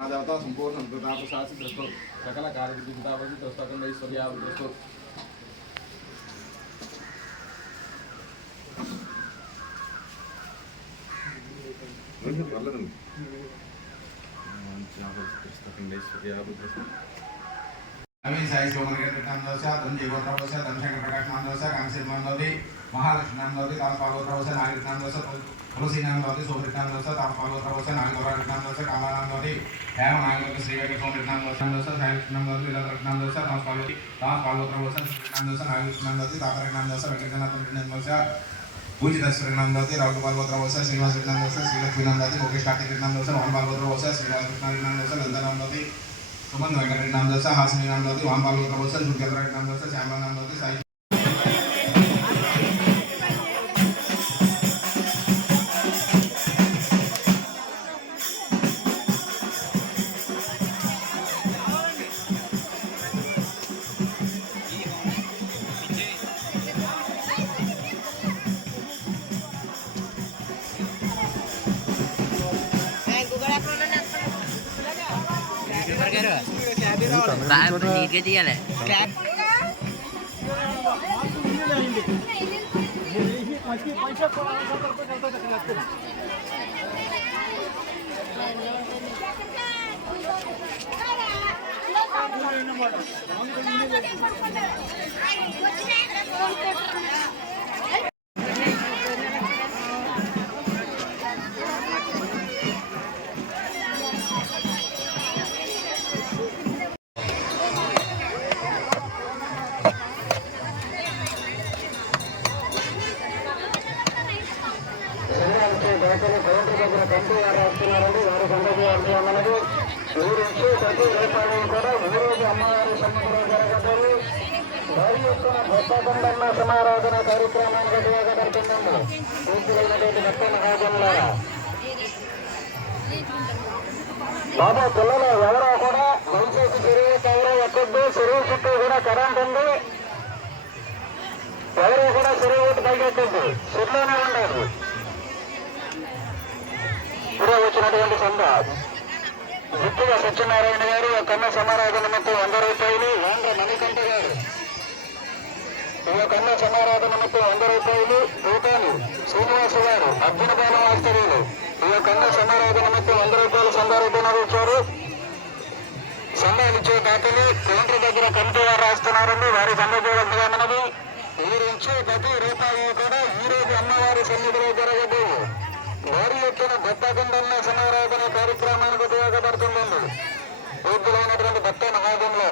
దేవతా సంపూర్ణ సంతతాప శాసి ద్రష్టో సకల కార్యవిద్యుతాపతి ద్రష్టకండ ఐశ్వర్యావ ద్రష్టో నవీన్ సాయి సోమరిగడ్డ నామదోస ధనంజయ గోత్రవస ధనశంకర ప్రకాశ్ నామదోస కాంక్షి నామదోది है नागरिक सेवा के कौन रत्नाम दोसा दोसा साहिल रत्नाम दोसा विलास रत्नाम दोसा दास पाल दास पालोत्र दोसा रत्नाम दोसा नागरिक रत्नाम दोसा दाता रत्नाम दोसा वेंकटनाथ रत्नाम दोसा पूजित रत्नाम दोसा राहुल पालोत्र दोसा श्रीनिवास रत्नाम दोसा श्रीलक्ष्मी रत्नाम दोसा मुकेश कार्तिक रत्नाम दोसा मोहन पालोत्र दोसा श्रीनिवास रत्नाम दोसा नंदा रत्नाम दोसा सुमन वेंकटनाथ रत्नाम दोसा हासिनी रत्नाम दोसा वाम पालोत्र दोसा बाहर पनीर के दिया है భక్తకొండన్న సమారాధన కార్యక్రమానికి ఉపయోగపడుతుందండి పూర్తులైనటువంటి భక్త మహాజనులారా బాబా పిల్లలు ఎవరో కూడా దయచేసి చెరువు ఎవరో ఎక్కొద్దు. చెరువు చుట్టూ కూడా కరెంట్ ఉంది. ఎవరు కూడా చెరువు ఒకటి పైకి ఎక్కొద్దు. చెట్లోనే ఉండదు. ఇప్పుడే వచ్చినటువంటి సంద. గుర్తుగా సత్యనారాయణ గారు కన్న సమారాధన మొత్తం వంద రూపాయలు ఆంధ్ర మణికంఠ గారు? ఈ యొక్క అన్న సమారాధన మొత్తం వంద రూపాయలు రూపాయలు శ్రీనివాస గారు అర్జున అర్జునపాలెం ఆశ్చర్యులు. ఈ యొక్క అన్న సమారాధన మొత్తం వంద రూపాయలు సందారూపణ ఇచ్చారు సంఘాలు ఇచ్చే దాతలు కౌంటర్ దగ్గర కమిటీ వారు రాస్తున్నారండి. వారి సందర్భంగా మనది మీరు ఇచ్చే ప్రతి రూపాయలు కూడా ఈ రోజు అమ్మవారి సన్నిధిలో జరగబోవు. వారి ఎక్కిన గొప్పగుండన్న సమారాధన కార్యక్రమానికి ఉపయోగపడుతుందండి. పూర్తులైనటువంటి భక్త మహాజంలో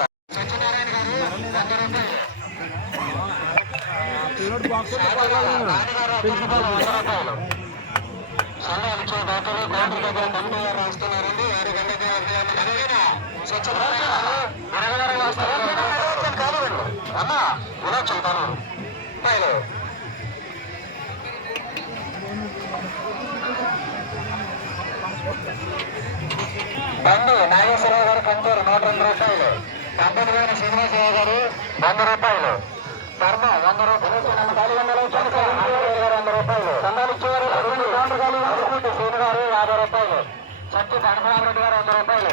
అన్న ఇలా చెప్తాను పైలు బండి నాగేశ్వరరావు గారు కంటూరు నూట రెండు రూపాయలు. కంపెనీ గారి శ్రీనివాసరావు గారు వంద రూపాయలు ధర్మ వంద రూపాయలు ఖాళీ వందలు వంద రూపాయలు సందాలు ఇచ్చేవారు కౌంటర్ ఖాళీ వంద గారు యాభై రూపాయలు కనకరామరెడ్డి గారు వంద రూపాయలు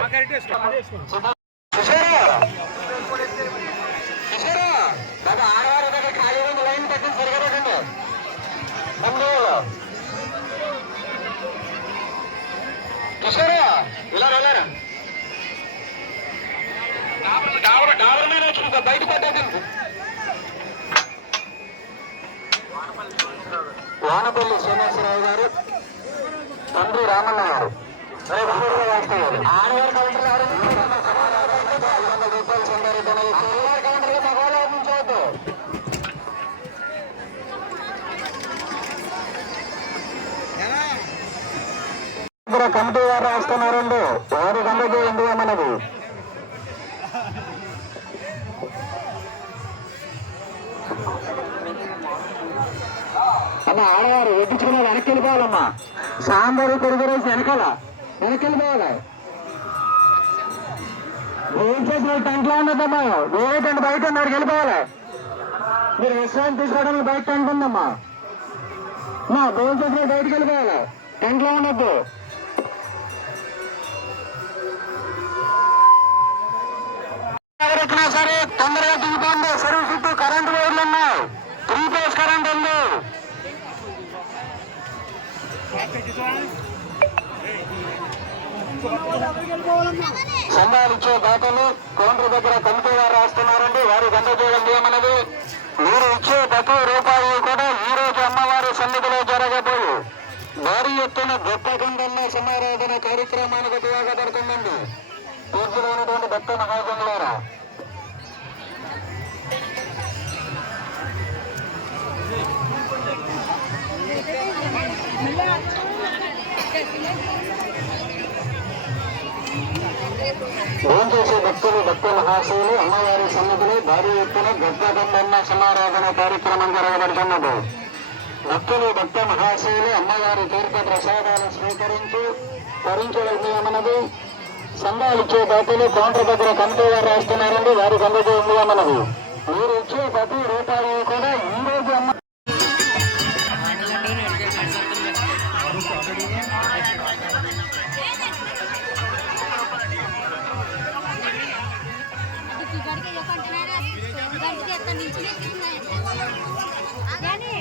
వానపల్లి సోమేశ్వరరావు గారు తండ్రి రామన్న గారు. ఆడవారి కౌంటర్ ఎవరు? ఐదు వందల రూపాయలు మగవాళ్ళు ఆపించవద్దు కమిటీ వారు రాస్తున్నారండి వారి కమిటీ ఎందుకు మనది అమ్మ ఆడవారు వడ్డించుకున్న వెనక్కి వెళ్ళిపోవాలమ్మా. సాంబారు పెరుగు రోజు వెనకాల వెనక్కి వెళ్ళిపోవాలి. ఏం చేసిన టెంట్లో ఉన్నదమ్మా? వేరే టెంట్? బయట ఉన్నాడు వెళ్ళిపోవాలి. మీరు విశ్రాంతి తీసుకోవడానికి బయట టెంట్ ఉందమ్మా. మా భోజనం చేసిన బయటకు వెళ్ళిపోవాలి. టెంట్లో ఉండద్దు సరే తొందరగా సమ్మానిచ్చే దాతలు కౌంటర్ దగ్గర కమిటీ వారు రాస్తున్నారండి. వారి గందజోగం చేయమన్నది. మీరు ఇచ్చే ప్రతి రూపాయి కూడా ఈ రోజు అమ్మవారి సన్నిధిలో జరగబోయి భారీ ఎత్తున గొప్ప గుండెల్లో సమారాధన కార్యక్రమానికి ఉపయోగపడుతుందండి. పూర్తిలోనటువంటి భక్త మహాజనులారా. ఏం చేసే భక్తులు భక్త మహాశయులు అమ్మవారి సన్నిధిని భారీ ఎత్తున గద్దగండన్న సమారాధన కార్యక్రమం జరగబడుతున్నది. భక్తులు భక్త మహాశయులు అమ్మవారి తీర్థ ప్రసాదాలు స్వీకరించి తరించవలసినది సంఘాలు ఇచ్చే దాతలు కౌంటర్ దగ్గర కమిటీ వారు రాస్తున్నారండి. వారి అందజేయమన్నది మీరు ఇచ్చే ప్రతి రూపాయి కూడా ఈ కానీ